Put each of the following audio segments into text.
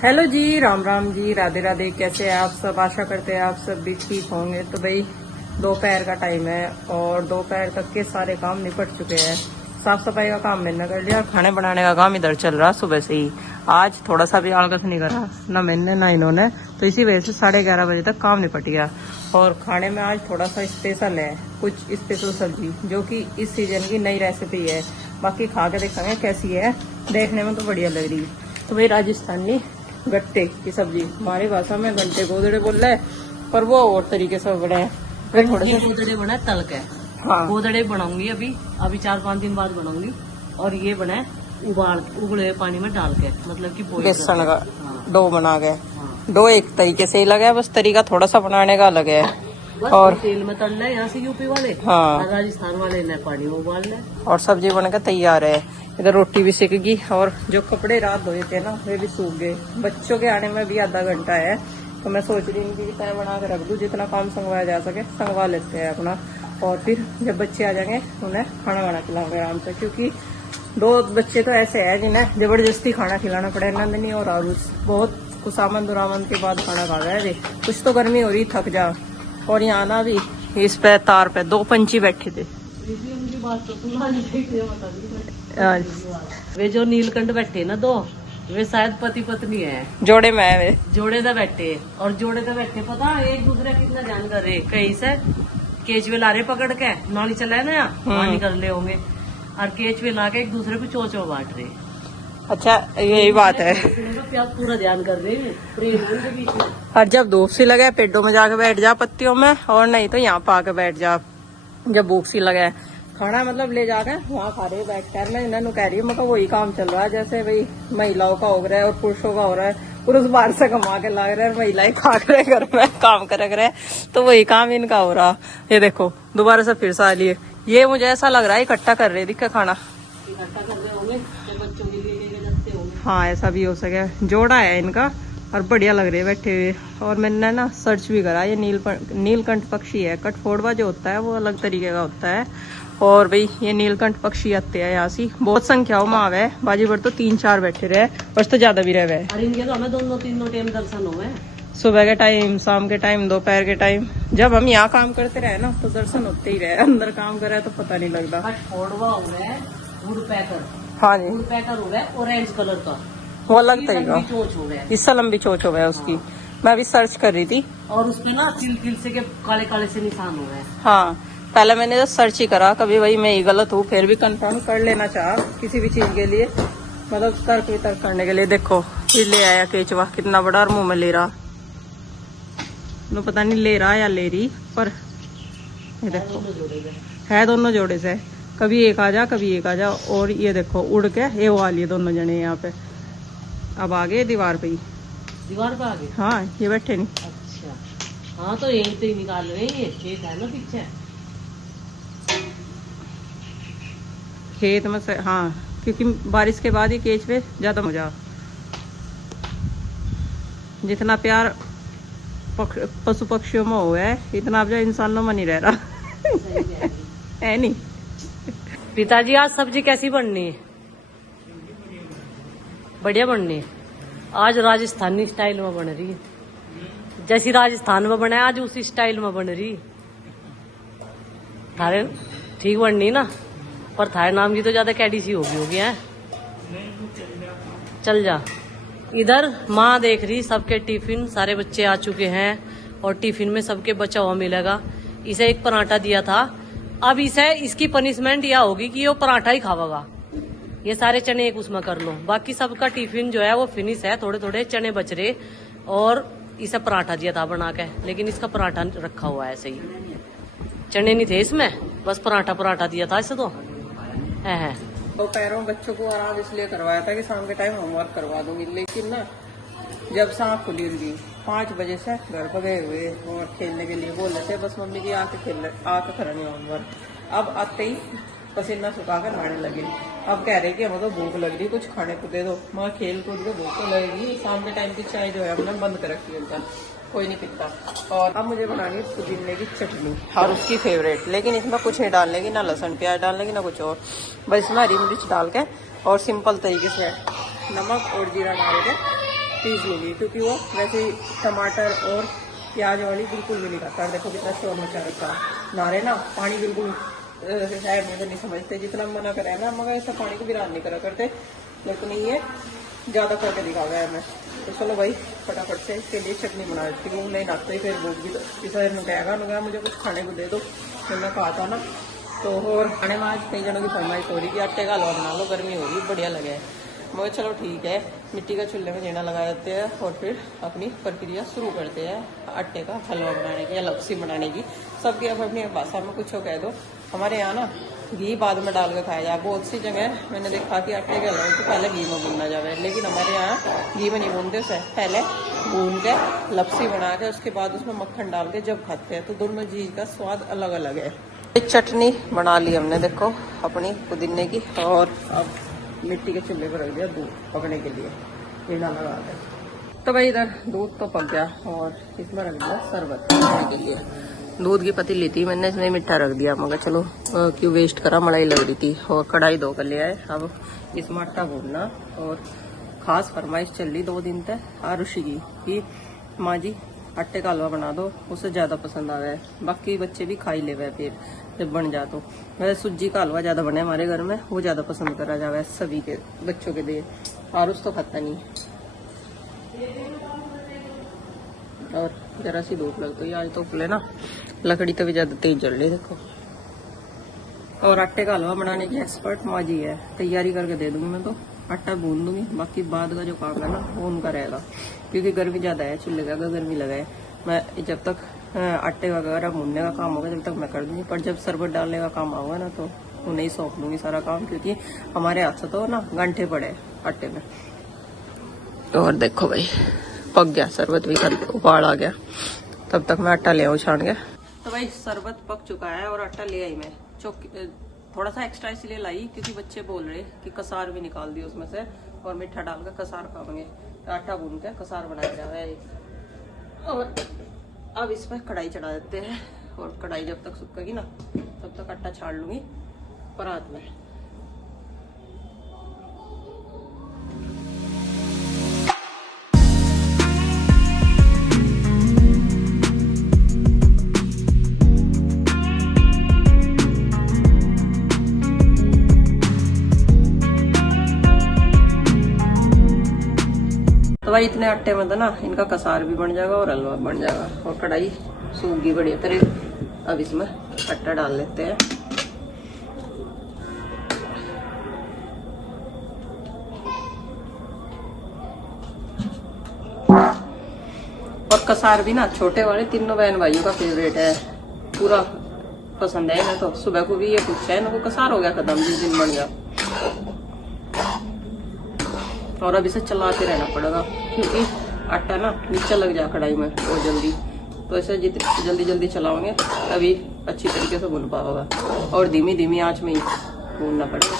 Hello जी, राम राम जी, राधे राधे। कैसे हैं आप सब? आशा करते हैं आप सब भी ठीक होंगे। तो भाई दोपहर का टाइम है और दोपहर तक के सारे काम निपट चुके हैं। साफ सफाई का काम मैंने कर लिया, खाने बनाने का काम इधर चल रहा सुबह से ही। आज थोड़ा सा भी आलस नहीं करा, ना मैंने ना इन्होंने, तो इसी वजह से 11:30 बजे तक काम निपट गया। और खाने में आज थोड़ा सा स्पेशल है, कुछ स्पेशल सब्जी जो कि इस सीजन की नई रेसिपी है। बाकी खा के देखेंगे कैसी है, देखने में तो बढ़िया लग रही है। तो भाई राजस्थानी गट्टे की सब्जी, हमारी भाषा में गट्टे गोदड़े बोल रहे हैं, पर वो और तरीके से बने हैं। थोड़े से गोदड़े बना है तल के। हाँ, गोदड़े बनाऊंगी अभी 4-5 दिन बाद बनाऊंगी। और ये बना है उबले हुए पानी में डाल के, मतलब कि बेसन का हाँ, डो बना गए। हाँ। डो एक तरीके से ही लगा है, बस तरीका थोड़ा सा बनाने का अलग है। बस और तेल में तलना है यहाँ से यूपी वाले, हाँ, और राजस्थान वाले ने पानी में उबालना है। और सब्जी बनकर तैयार है। इधर रोटी भी सिक गई और जो कपड़े रात धोए थे ना वे भी सूख गए। बच्चों के आने में भी आधा घंटा है, तो मैं सोच रही हूँ कि तय बना के रख दूँ, जितना काम संगवाया जा सके संगवा लेते हैं अपना। और फिर जब बच्चे आ जाएंगे उन्हें खाना वाना खिलाऊंगे आराम से, क्योंकि 2 बच्चे तो ऐसे हैं जिन्हें जबरदस्ती खाना खिलाना पड़े। नंदनी और आरुष बहुत खुशामद दुरामद के बाद खाना खा रहे हैं। कुछ तो गर्मी हो रही, थक जा। और यहाँ ना भी इस पे तार पे 2 पंछी बैठे थे। उनकी बात तो सुना नहीं चाहिए, बता दी। वे जो नीलकंठ बैठे ना 2, वे शायद पति पत्नी है। जोड़े में है वे। जोड़े तो बैठे, और जोड़े तो बैठे पता एक दूसरे कितना ध्यान कर रहे। कहीं से केचवे ला रहे पकड़ के, नाली चलाए ना यहाँ पानी कर ले होंगे, और केचवे ला के एक दूसरे को चो बांट रहे। अच्छा, यही बात है। पूरा ध्यान कर रहे हैं प्रेम उनके बीच में। और जब धूप सी लगे पेड़ों में जाके बैठ जा पत्तियों में, और नहीं तो यहाँ पा के बैठ जा। जब भूख सी लगे खाना मतलब ले जाके वहाँ खा रहे बैठ कर। मैं इन्हें कह रही हूँ, मतलब वही काम चल रहा है जैसे भाई महिलाओं का हो रहा है और पुरुषों का हो रहा है। पुरुष बाहर से कमा के ला रहे हैं, महिलाएं खा रहे घर में काम कर रहे, तो वही काम इनका हो रहा। ये देखो दोबारा से फिर से आ लिए। ये मुझे ऐसा लग रहा है इकट्ठा कर रहे दिखे खाना, इकट्ठा कर रहे होंगे तो बच्चों के लिए लेके जाते होंगे। हाँ ऐसा भी हो सके। जोड़ा है इनका और बढ़िया लग रहे हैं बैठे हुए। और मैंने ना सर्च भी करा, ये नीलकंठ पक्षी है। कठफोड़वा जो होता है वो अलग तरीके का होता है। और भाई ये नीलकंठ पक्षी आते हैं यहाँ से बहुत संख्याओं में आवे। बाजी भर तो 3-4 बैठे रहे, बस तो ज्यादा भी रहे। और इनके तो हमें 2-3 टाइम दर्शन हुए, सुबह के टाइम, शाम के टाइम, दोपहर के टाइम। जब हम यहाँ काम करते रहे ना तो दर्शन होते ही रहे, अंदर काम करे तो पता नहीं लगता। कठफोड़वा हो रहा है, वुड पैकर। हाँ जी, वुड पैकर हो रहा है ऑरेंज कलर का, वो अलग तरीका। चोच हो गया है। इससे लंबी चोच हो गया उसकी। मैं अभी सर्च कर रही थी, और उसपे ना तिल से के काले काले से निशान हो गए। हाँ पहले मैंने तो सर्च ही करा, कभी वही मैं ही गलत हूँ, फिर भी कंफर्म कर लेना चाह किसी भी चीज के लिए, मतलब तर्क वितर्क करने के लिए। देखो फिर ले आया केचवा, कितना बड़ा, और मुंह में ले रहा। नो पता नहीं ले रहा या ले रही, पर ये देखो है दोनों जोड़े से। कभी एक आ जा, कभी एक आ जा। और ये देखो उड़ के ये वो आ लिए दोनों जने यहाँ पे। अब आ गए दीवार पे ही। दीवार पे आ गए? हाँ ये बैठे नहीं। अच्छा हाँ, तो यही तो ही निकाल रहे हैं। ये खेत है ना पीछे, खेत में से। हाँ क्योंकि बारिश के बाद ही केचवे ज्यादा मजा। जितना प्यार पशु पक्षियों में हुआ है इतना अब जो इंसानों में नहीं रह रहा है नहीं। पिताजी आज सब्जी कैसी बननी है? बढ़िया बननी है। आज राजस्थानी स्टाइल में बन रही है, जैसी राजस्थान में बना है आज उसी स्टाइल में बन रही है। थारे ठीक बननी ना, पर थारे नाम की तो ज्यादा कैडी सी होगी है। चल जा। इधर माँ देख रही सबके टिफिन, सारे बच्चे आ चुके हैं और टिफिन में सबके बचा हुआ मिलेगा। इसे एक पराठा दिया था, अब इसे इसकी पनिशमेंट यह होगी कि वो पराठा ही खावेगा। ये सारे चने एक उसमें कर लो, बाकी सबका टिफिन जो है वो फिनिश है, थोड़े थोड़े चने बच रहे। और इसे पराठा दिया था बना के, लेकिन इसका पराठा रखा हुआ है ऐसे ही, चने नहीं थे इसमें, बस पराठा दिया था इसे। तो है दोपहरों बच्चों को आराम इसलिए करवाया था कि शाम के टाइम होमवर्क करवा दूंगी, लेकिन ना जब सांप खुली उनकी 5 बजे से घर पर गए हुए होमवर्क खेलने के लिए बोल रहे थे, बस मम्मी जी आके करनी होमवर्क। अब आते ही पसीना सुखा कर नहाने लगे। अब कह रहे कि हमें तो भूख लग रही, कुछ खाने को दे दो। मैं खेल कूद के भूख तो लगेगी। शाम के टाइम की चाय जो है हमने बंद कर रखी है, उनका कोई नहीं पीता। और अब मुझे बनानी है पुदीने की चटनी, और उसकी फेवरेट, लेकिन इसमें कुछ नहीं डालने की, ना लहसुन प्याज डालने की, ना कुछ और। बस इसमें हरी मिर्च डाल के और सिंपल तरीके से नमक और जीरा डाल के पीस लूँगी, क्योंकि वो वैसे ही टमाटर और प्याज वाली बिल्कुल भी नहीं खाता। देखो कितना शोर मचा रखा नारे ना, पानी बिल्कुल है मुझे नहीं समझते, जितना मना करे ना मगर ऐसा पानी को विरान नहीं करा करते, लेकिन ये ज़्यादा करके दिखा गया है मैं। तो चलो भाई फटाफट से इसके लिए चटनी बना देती हूँ, नहीं नाचते ही फिर भूख भी तो इसे नुकैगा मुझे कुछ खाने को दे दो, तो मैं कहा था ना। तो और खाने में आज कई जनों की फरमाइश हो रही कि आटे का हलवा बना लो, गर्मी हो रही, बढ़िया लगे। मगर चलो ठीक है, मिट्टी का चूल्हे में जीना लगा देते हैं और फिर अपनी प्रक्रिया शुरू करते हैं आटे का हलवा बनाने की या लपसी बनाने की। सबकी अपनी भाषा में कुछ कह दो। हमारे यहाँ ना घी बाद में डाल के खाया जाए, बहुत सी जगह मैंने देखा कि आटे के हलवे तो पहले घी में भूनना जाए, लेकिन हमारे यहाँ घी में नहीं भूनते, उसे पहले भून के लपसी बना के उसके बाद उसमें मक्खन डाल के जब खाते हैं, तो दोनों चीज़ का स्वाद अलग अलग है। चटनी बना ली हमने देखो अपनी पुदीने की, और अब मिट्टी के चूल्हे पर रख दिया दूध पकने के लिए, पीना लगा के। तो भाई इधर दूध तो पक गया और इसमें रख दिया शरबत पीने के लिए। दूध की पतीली थी मैंने, इसमें मिठा रख दिया, मगर चलो क्यों वेस्ट करा, मलाई लग रही थी। और कढ़ाई धो कर ले आए, अब इसमें आटा भूनना। और खास फरमाइश चल रही 2 दिन तक आरुषि की कि माँ जी आटे का हलवा बना दो, उसे ज़्यादा पसंद आ गया है, बाकी बच्चे भी खा ही ले गए फिर जब बन जा। तो वैसे सूजी का हलवा ज़्यादा बने हमारे घर में, वो ज़्यादा पसंद करा जाए सभी के बच्चों के लिए, आरुष तो खाता नहीं। और जरा सी धूप लग गई आज तो खुले ना, लकड़ी तो भी ज़्यादा तेज जल रही देखो। और आटे का हलवा बनाने की एक्सपर्ट माँ जी है, तैयारी करके दे दूंगी मैं, तो आटा भून दूंगी, बाकी बाद का जो काम है ना वो उनका रहेगा, क्योंकि गर्मी ज़्यादा है, चूल्हे का गर्मी लगा है। मैं जब तक आटे वगैरह भूनने का काम होगा जब तक मैं कर दूंगी, पर जब शरबत डालने का काम आऊगा ना तो उन्हें ही सौंप दूंगी सारा काम, क्योंकि हमारे हाथ से तो ना घंटे पड़े आटे में। और देखो भाई पक गया शरबत भी, उबाल आ गया, तब तक मैं आटा ले आऊँ छान के। तो भाई शरबत पक चुका है और आटा ले आई मैं, थोड़ा सा एक्स्ट्रा इसलिए लाई क्योंकि बच्चे बोल रहे कि कसार भी निकाल दी उसमें से, और मीठा डालकर कसार खाएंगे, तो आटा भून के कसार बनाया जा रहा है। और अब इसमें कढ़ाई चढ़ा देते हैं, और कढ़ाई जब तक सूखेगी ना तब तक आटा छाड़ लूंगी परात में। तो भाई इतने आटे में तो ना इनका कसार भी बन जाएगा और हलवा बन जाएगा। और कढ़ाई सूख गई बढ़िया तरह, अब इसमें आटा डाल लेते हैं। और कसार भी ना छोटे वाले तीनों बहन भाइयों का फेवरेट है, पूरा पसंद है इन्हें। तो सुबह को भी ये पूछा है इनको, कसार हो गया खत्म जिस दिन बन गया। और अब इसे चलाते रहना पड़ेगा, क्योंकि आटा ना नीचे लग जाए कढ़ाई में बहुत जल्दी, तो इसे जितनी जल्दी जल्दी चलाओगे तभी अच्छी तरीके से भून पाओगा। और धीमी धीमी आंच में ही भूनना पड़ेगा।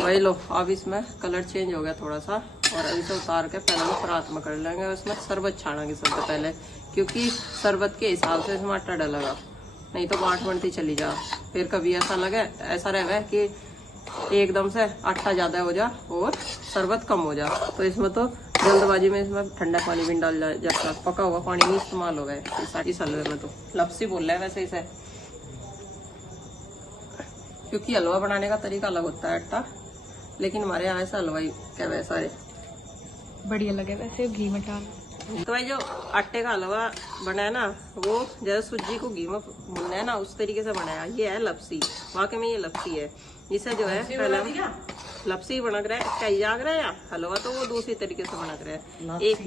भाई लो अब इसमें कलर चेंज हो गया थोड़ा सा, और अभी से उतार के पहले परात में कर लेंगे। इसमें शरबत छानेंगे सबसे पहले, क्योंकि शरबत के हिसाब से इसमें आटा डलेगा, नहीं तो गांठ बनती चली जा। फिर कभी ऐसा रहेगा कि एकदम से आटा ज्यादा हो जा और शरबत कम हो जा, तो इसमें तो जल्दबाजी में इसमें ठंडा पानी भी डाल जाता, पका हुआ पानी नहीं इस्तेमाल हो गया इस हलवे में। तो लपसी बोल रहा है वैसे इसे। क्योंकि हलवा बनाने का तरीका अलग होता है आटा, लेकिन हमारे यहाँ ऐसा हलवा ही क्या वैसा है, बढ़िया लगे वैसे घी में डाल। तो भाई जो आटे का हलवा बना है ना, वो जैसे सूजी को घी में भूनना है ना, उस तरीके से बनाया। ये है लपसी, वाकई में ये लपसी है। इसे जो है पहले लपसी बनक रहा है, क्या जाग रहा है या हलवा, तो वो दूसरी तरीके से बनक रहा है। एक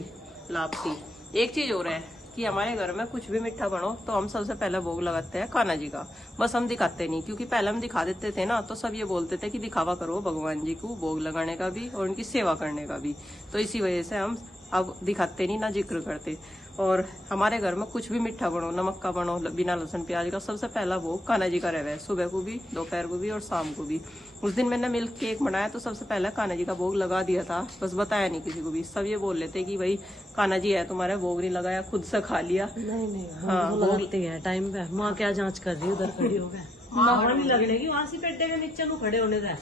लापसी। एक चीज हो रहा है कि हमारे घर में कुछ भी मीठा बनो तो हम सबसे पहले भोग लगाते हैं कान्हा जी का। बस हम दिखाते नहीं, क्योंकि पहले हम दिखा देते थे ना, तो सब ये बोलते थे कि दिखावा करो भगवान जी को भोग लगाने का भी और उनकी सेवा करने का भी। तो इसी वजह से हम अब दिखाते नहीं, ना जिक्र करते। और हमारे घर में कुछ भी मीठा बनो, नमक का बनो, बिना लहसुन प्याज का, सबसे पहला भोग कान्हा जी का रहे, सुबह को भी, दोपहर को भी और शाम को भी। उस दिन मैंने मिल्क केक बनाया तो सबसे पहले कान्हा जी का भोग लगा दिया था, बस बताया नहीं किसी को भी। सब ये बोल लेते कि भाई कान्हा जी है तुम्हारे, भोग नहीं लगाया, खुद से खा लिया। नहीं हाँ, हम तो लगाते हैं टाइम पे। माँ क्या जांच कर रही है उधर खड़ी हो गए, हवा नहीं लगने की, वहां से पेटे के नीचे को खड़े होने दे।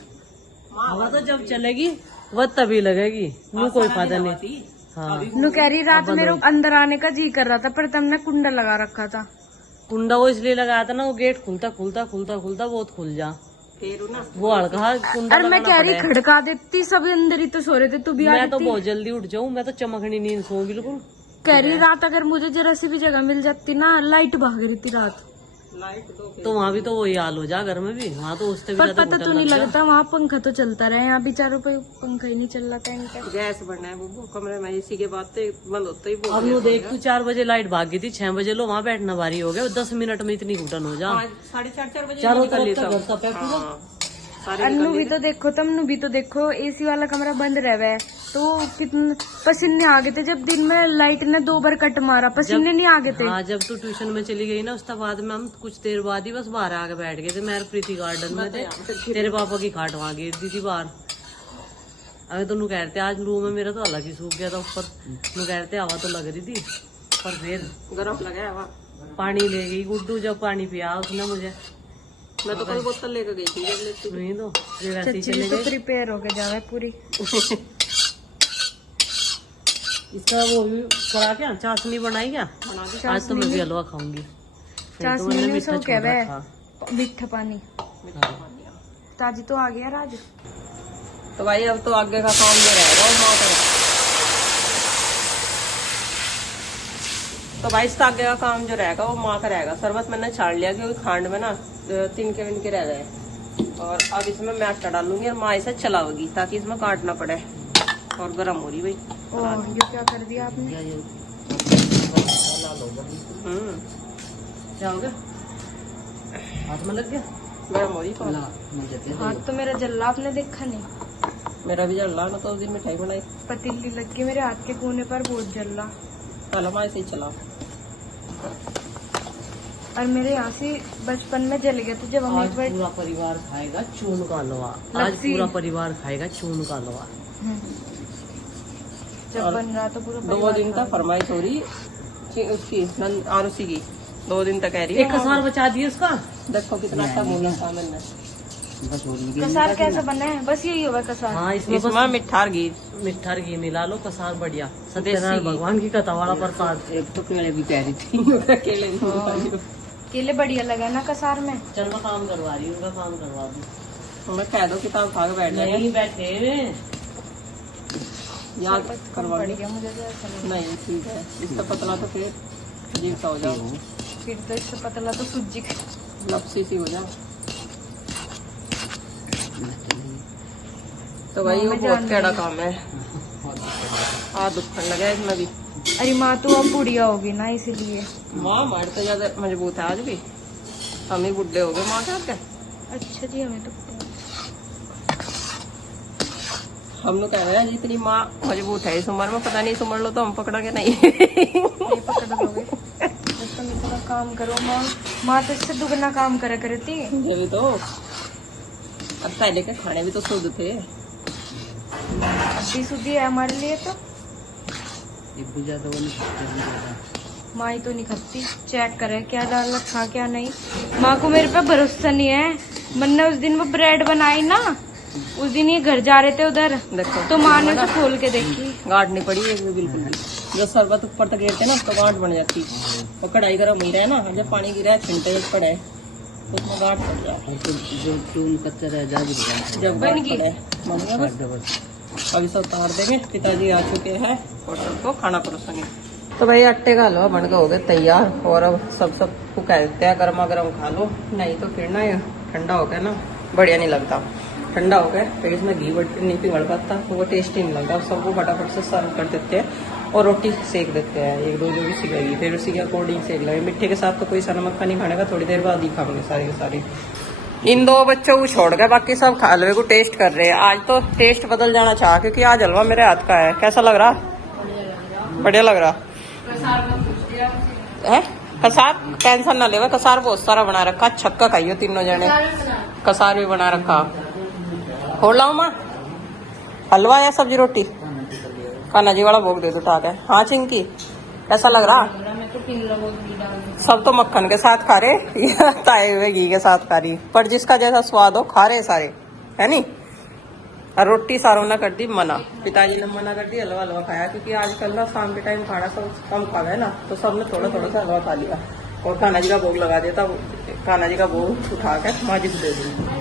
हवा तो जब चलेगी वह तभी लगेगी, वो कोई फायदा नहीं। हाँ नु कह रही रात मेरे अंदर आने का जी कर रहा था, पर तुमने कुंडा लगा रखा था। कुंडा वो इसलिए लगाया था ना, वो गेट खुलता खुलता खुलता खुलता बहुत खुल जा, फिर ना वो हड़का कुंडा। और मैं कह रही खड़का देती, सब अंदर ही तो सो रहे थे, तू भी आ मैं तो बहुत जल्दी उठ जाऊं, मैं तो चमकनी नींद सो बिल्कुल। कह रही रात अगर मुझे जरा सी भी जगह मिल जाती ना, लाइट भाग रही थी रात। लाइट तो वहाँ भी तो वही हाल हो जा, घर में भी वहाँ तो उससे भी पर ज्यादा पता तो नहीं लगता, वहाँ पंखा तो चलता रहे, यहाँ बेचारों पे पंखा ही नहीं चल रहा था इनका। गैस बनना है वो कमरे में, इसी के बाद तो बंद होता ही अब बोल वो देख तू 4 बजे लाइट भाग गई थी, 6 बजे लो वहाँ बैठना भारी हो गया, 10 मिनट में इतनी घुटन हो जा। 4:30 बजे चारों निकल तरफ लेता का हूँ। घर तपे पूरा। हाँ, सारे अन्नू भी तो देखो, तुमनु भी तो देखो, एसी वाला कमरा बंद रहे तो कितने पसीने आ गए थे। जब दिन में लाइट ने 2 बार कट मारा, पसीने नहीं आ गए थे। हाँ, जब तू ट्यूशन में चली गई ना, उसके बाद में हम कुछ देर बाद ही बस बाहर आके बैठ गए थे। मैं प्रीति गार्डन में थे, तेरे पापा की खाट वहाँ गिर दी थी बाहर। अगर तो कह रहे थे आज रूम में मेरा तो अलग ही सूख गया था ऊपर, कह रहे थे हवा तो लग रही थी, पर फिर गरम लगा हुआ। पानी ले गई गुड्डू, जब पानी पिया उसने मुझे। मैं तो कल बोतल लेकर गई थी, जब लेती नहीं तो ये वैसे ही चच्ची चले तो गए। प्रिपेयर होके जावे पूरी। इसका वो भी करा क्या, चाशनी बनाई क्या? आज तो मैं भी हलवा खाऊंगी। चाशनी में सो क्या वे था मीठा पानी। ताजी तो आ गया राज। तो भाई अब तो आगे का काम जो रहेगा वो माँ करेगा। तो भाई इसका आगे का काम जो रहेगा वो माँ का रहेगा। शरबत मैंने छान लिया क्योंकि खांड में ना 3 के इनके रह गए, और अब इसमें मैं आटा डालूंगी और माँ इसे चलाओगी ताकि इसमें काटना पड़े। और गर्म हो रही भाई। ओह ये क्या कर दिया आपने? क्या हो गया, हाथ में लग गया? गर्म हो रही। हाथ तो मेरा जल्ला, आपने देखा नहीं? मेरा भी जल रहा ना, तो उस दिन मिठाई बनाई पतीली लग गई मेरे हाथ के कोने पर, बहुत जल्ला। पहले माँ ऐसे ही चलाओ। और मेरे यहाँ से बचपन में जल गया था जब हम आज एक बार। पूरा परिवार खाएगा चून का हलवा, आज लस्सी। पूरा परिवार खाएगा चून का हलवा। जब बन रहा तो पूरा 2 दिन तक फरमाइश हो रही उसकी आरुषि की, 2 दिन तक कह रही है। एक कसार बचा दिए उसका। देखो कितना अच्छा बोला था मैंने। कसार कैसा बना है? बस यही होगा कसार। हाँ, इसमें बस इसमें मिठा घी, मिठा घी मिला लो, कसार बढ़िया। देसी सत्यनारायण घी। भगवान की कथा वाला प्रसाद। एक तो केले भी कह रही थी केले केले बढ़िया लगा ना कसार में। चल मैं काम करवा रही हूँ, उनका काम करवा दूँ। मैं कह दो किताब खा के बैठ जाए। नहीं बैठे हुए। याद करवा पड़ लो। गया मुझे तो ऐसा नहीं। नहीं ठीक है, इसका पतला तो फिर अजीब सा हो जाओ, फिर तो इससे पतला तो सूजी का। लपसी सी हो जाओ। तो भाई वो बहुत कैड़ा काम है। हाथ दुखने लगा इसमें भी। अरे माँ तो अब बुढ़िया होगी ना, इसीलिए। माँ हमारे तो ज्यादा मजबूत है आज भी, हम ही बुढ़े हो गए माँ के आगे। अच्छा जी, हमें तो हम लोग कह रहे हैं जितनी माँ मजबूत है इस उम्र में, पता नहीं इस उम्र लो तो हम पकड़ोगे नहीं। ये पकड़ लोगे। बस तुम इतना काम करो। माँ तो इससे दुगना काम करा करती। ये भी तो अब पहले के खाने भी तो शुद्ध थे। अभी शुद्धि है हमारे लिए तो। माँ ही तो नहीं खाती, चेक करे क्या डाल रखा क्या नहीं। माँ को मेरे पे भरोसा नहीं है। मैंने उस दिन वो ब्रेड बनाई ना, उस दिन ये घर जा रहे थे उधर, देखो तो माँ ने तो खोल के देखी, गांठ नहीं पड़ी एक भी बिल्कुल भी। जब शरबत ऊपर तक गिरते ना तो गांठ बन जाती। और कढ़ाई गर्म ही रहा है ना, जब पानी गिरा है छिंटे जब पड़े उसमें गाठ पड़ जाए जो चून कच्चा रह जा भी नहीं जब बन गाठ गई। पड़े बन गया बस। बस अभी सब उतार देंगे, पिताजी आ चुके हैं और सबको खाना परोसेंगे। तो भाई आटे का हलवा बन के हो गया तैयार और अब सबको कह देते हैं गर्मा गर्म खा लो, नहीं तो फिर ना ये ठंडा हो गया ना बढ़िया नहीं लगता। ठंडा हो गया फिर इसमें घी नहीं पिघल पाता तो वो टेस्टी नहीं लगता। सबको फटाफट से सर्व कर देते हैं और रोटी सेक देते हैं, एक दो जो भी सिकेगी फिर उसी के अकॉर्डिंग सेक लगे। मीठे के साथ तो कोई सा नमक का नहीं खाने का, थोड़ी देर बाद ही खाएंगे सारी की सारी। इन दो बच्चों को छोड़ गए बाकी सब खा हलवे को टेस्ट कर रहे हैं। आज तो टेस्ट बदल जाना चाह क्योंकि आज हलवा मेरे हाथ का है। कैसा लग रहा? बढ़िया लग रहा है। कसार टेंशन ना लेवा, कसार बहुत सारा बना रखा, छक्का खाइयो तीनों जने। कसार भी बना रखा। खोल लाओ माँ, हलवा या सब्जी रोटी? कान्हा जी वाला भोग दे दो उठा के। हाँ चिंकी कैसा लग रहा? सब तो मक्खन के साथ खा रहे ताए हुए घी के साथ खा रही, पर जिसका जैसा स्वाद हो खा रहे सारे, है नी। और रोटी सारों ने कर दी मना, पिताजी ने मना कर दी हलवा हलवा खाया क्योंकि आजकल ना शाम के टाइम खाना सब कम खा गए ना, तो सबने थोड़ा थोड़ा सा हलवा खा लिया और कान्हा जी का भोग लगा दिया था। कान्हा जी का भोग उठा के माँ जी को दे दी।